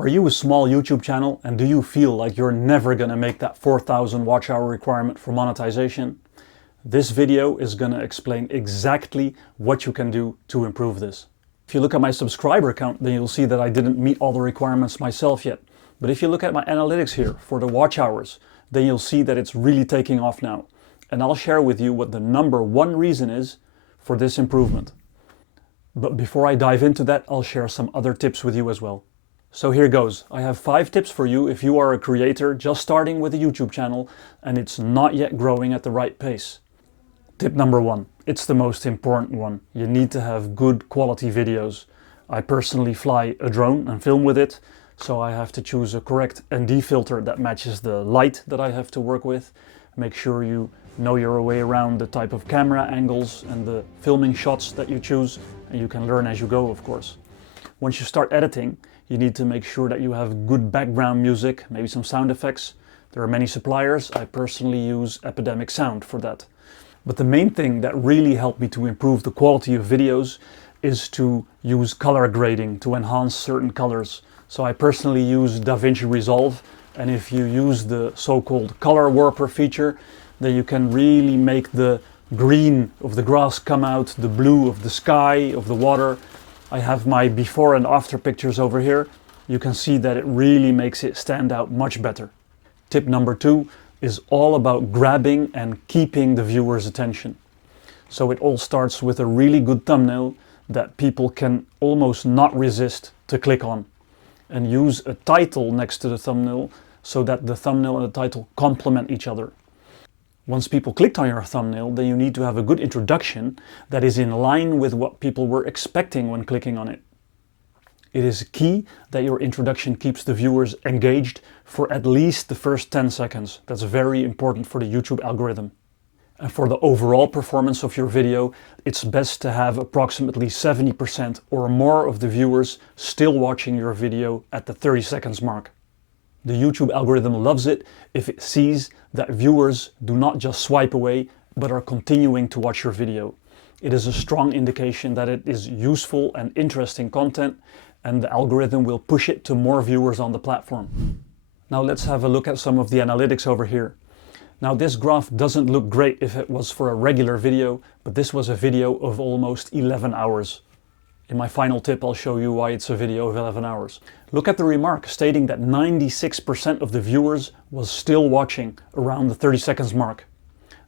Are you a small YouTube channel and do you feel like you're never gonna make that 4,000 watch hour requirement for monetization? This video is gonna explain exactly what you can do to improve this. If you look at my subscriber count, then you'll see that I didn't meet all the requirements myself yet. But if you look at my analytics here for the watch hours, then you'll see that it's really taking off now. And I'll share with you what the number one reason is for this improvement. But before I dive into that, I'll share some other tips with you as well. So here goes. I have 5 tips for you if you are a creator just starting with a YouTube channel and it's not yet growing at the right pace. Tip number 1. It's the most important one. You need to have good quality videos. I personally fly a drone and film with it, so I have to choose a correct ND filter that matches the light that I have to work with. Make sure you know your way around the type of camera angles and the filming shots that you choose, and you can learn as you go, of course. Once you start editing, you need to make sure that you have good background music, maybe some sound effects. There are many suppliers. I personally use Epidemic Sound for that. But the main thing that really helped me to improve the quality of videos is to use color grading to enhance certain colors. So I personally use DaVinci Resolve, and if you use the so-called color warper feature, then you can really make the green of the grass come out, the blue of the sky, of the water. I have my before and after pictures over here. You can see that it really makes it stand out much better. Tip number 2 is all about grabbing and keeping the viewer's attention. So it all starts with a really good thumbnail that people can almost not resist to click on. And use a title next to the thumbnail so that the thumbnail and the title complement each other. Once people clicked on your thumbnail, then you need to have a good introduction that is in line with what people were expecting when clicking on it. It is key that your introduction keeps the viewers engaged for at least the first 10 seconds. That's very important for the YouTube algorithm. And for the overall performance of your video, it's best to have approximately 70% or more of the viewers still watching your video at the 30 seconds mark. The YouTube algorithm loves it if it sees that viewers do not just swipe away, but are continuing to watch your video. It is a strong indication that it is useful and interesting content, and the algorithm will push it to more viewers on the platform. Now let's have a look at some of the analytics over here. Now this graph doesn't look great if it was for a regular video, but this was a video of almost 11 hours. In my final tip, I'll show you why it's a video of 11 hours. Look at the remark stating that 96% of the viewers was still watching around the 30 seconds mark.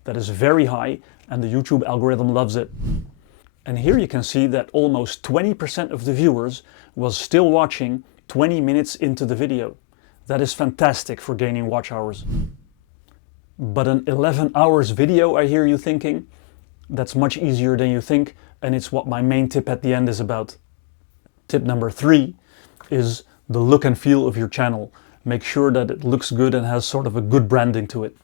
That is very high, and the YouTube algorithm loves it. And here you can see that almost 20% of the viewers was still watching 20 minutes into the video. That is fantastic for gaining watch hours. But an 11 hours video, I hear you thinking? That's much easier than you think, and it's what my main tip at the end is about. Tip number 3 is the look and feel of your channel. Make sure that it looks good and has sort of a good branding to it.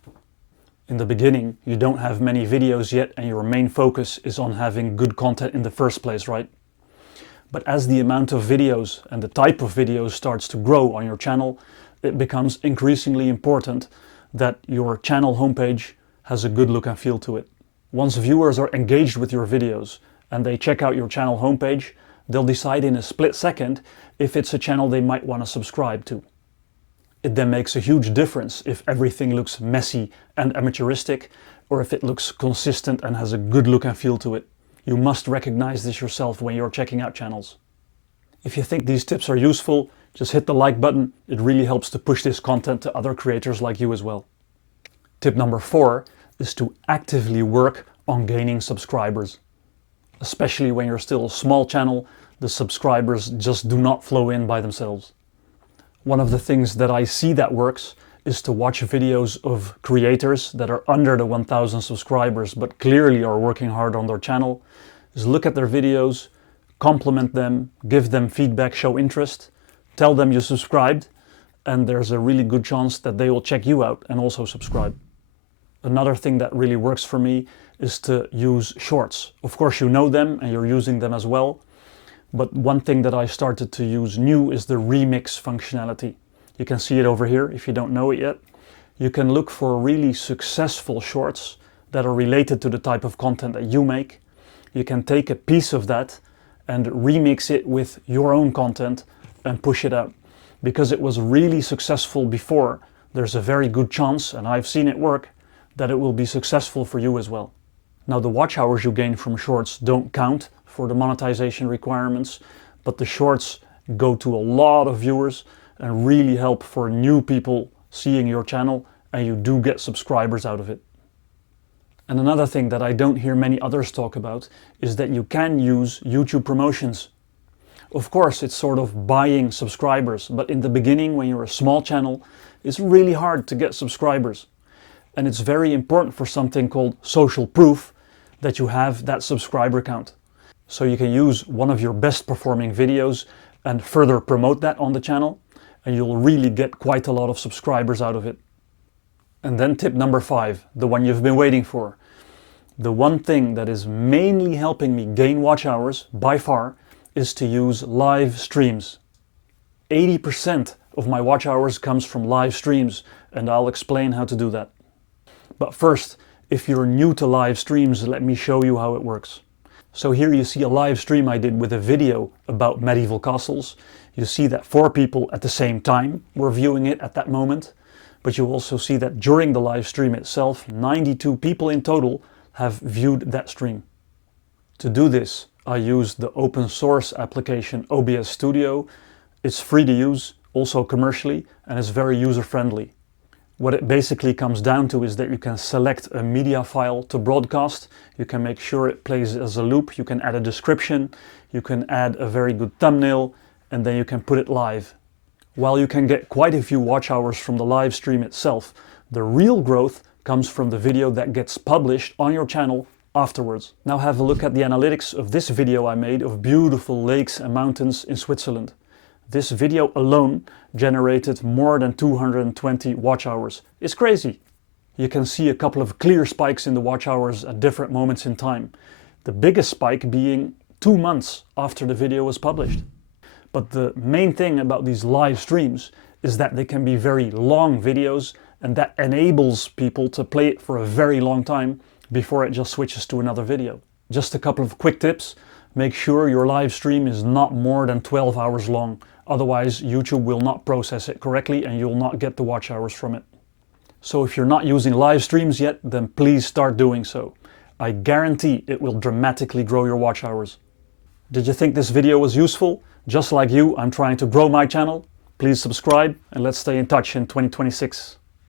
In the beginning, you don't have many videos yet, and your main focus is on having good content in the first place, right? But as the amount of videos and the type of videos starts to grow on your channel, it becomes increasingly important that your channel homepage has a good look and feel to it. Once viewers are engaged with your videos and they check out your channel homepage, they'll decide in a split second if it's a channel they might want to subscribe to. It then makes a huge difference if everything looks messy and amateuristic, or if it looks consistent and has a good look and feel to it. You must recognize this yourself when you're checking out channels. If you think these tips are useful, just hit the like button. It really helps to push this content to other creators like you as well. Tip number 4 is to actively work on gaining subscribers. Especially when you're still a small channel, the subscribers just do not flow in by themselves. One of the things that I see that works is to watch videos of creators that are under the 1,000 subscribers but clearly are working hard on their channel. Is look at their videos, compliment them, give them feedback, show interest, tell them you subscribed, and there's a really good chance that they will check you out and also subscribe. Another thing that really works for me is to use shorts. Of course you know them and you're using them as well, but one thing that I started to use new is the remix functionality. You can see it over here if you don't know it yet. You can look for really successful shorts that are related to the type of content that you make. You can take a piece of that and remix it with your own content and push it out. because it was really successful before, there's a very good chance, and I've seen it work, that it will be successful for you as well. Now, the watch hours you gain from shorts don't count for the monetization requirements, but the shorts go to a lot of viewers and really help for new people seeing your channel, and you do get subscribers out of it. And another thing that I don't hear many others talk about is that you can use YouTube promotions. Of course, it's sort of buying subscribers, but in the beginning, when you're a small channel, it's really hard to get subscribers. And it's very important for something called social proof that you have that subscriber count. So you can use one of your best performing videos and further promote that on the channel, and you'll really get quite a lot of subscribers out of it. And then tip number 5, the one you've been waiting for. The one thing that is mainly helping me gain watch hours by far is to use live streams. 80% of my watch hours comes from live streams, and I'll explain how to do that. But first, if you're new to live streams, let me show you how it works. So here you see a live stream I did with a video about medieval castles. You see that 4 people at the same time were viewing it at that moment, but you also see that during the live stream itself, 92 people in total have viewed that stream. To do this, I used the open source application OBS Studio. It's free to use, also commercially, and it's very user-friendly. What it basically comes down to is that you can select a media file to broadcast, you can make sure it plays as a loop, you can add a description, you can add a very good thumbnail, and then you can put it live. While you can get quite a few watch hours from the live stream itself, the real growth comes from the video that gets published on your channel afterwards. Now have a look at the analytics of this video I made of beautiful lakes and mountains in Switzerland. This video alone generated more than 220 watch hours. It's crazy. You can see a couple of clear spikes in the watch hours at different moments in time. The biggest spike being 2 months after the video was published. But the main thing about these live streams is that they can be very long videos, and that enables people to play it for a very long time before it just switches to another video. Just a couple of quick tips. Make sure your live stream is not more than 12 hours long. Otherwise, YouTube will not process it correctly and you'll not get the watch hours from it. So if you're not using live streams yet, then please start doing so. I guarantee it will dramatically grow your watch hours. Did you think this video was useful? Just like you, I'm trying to grow my channel. Please subscribe and let's stay in touch in 2026.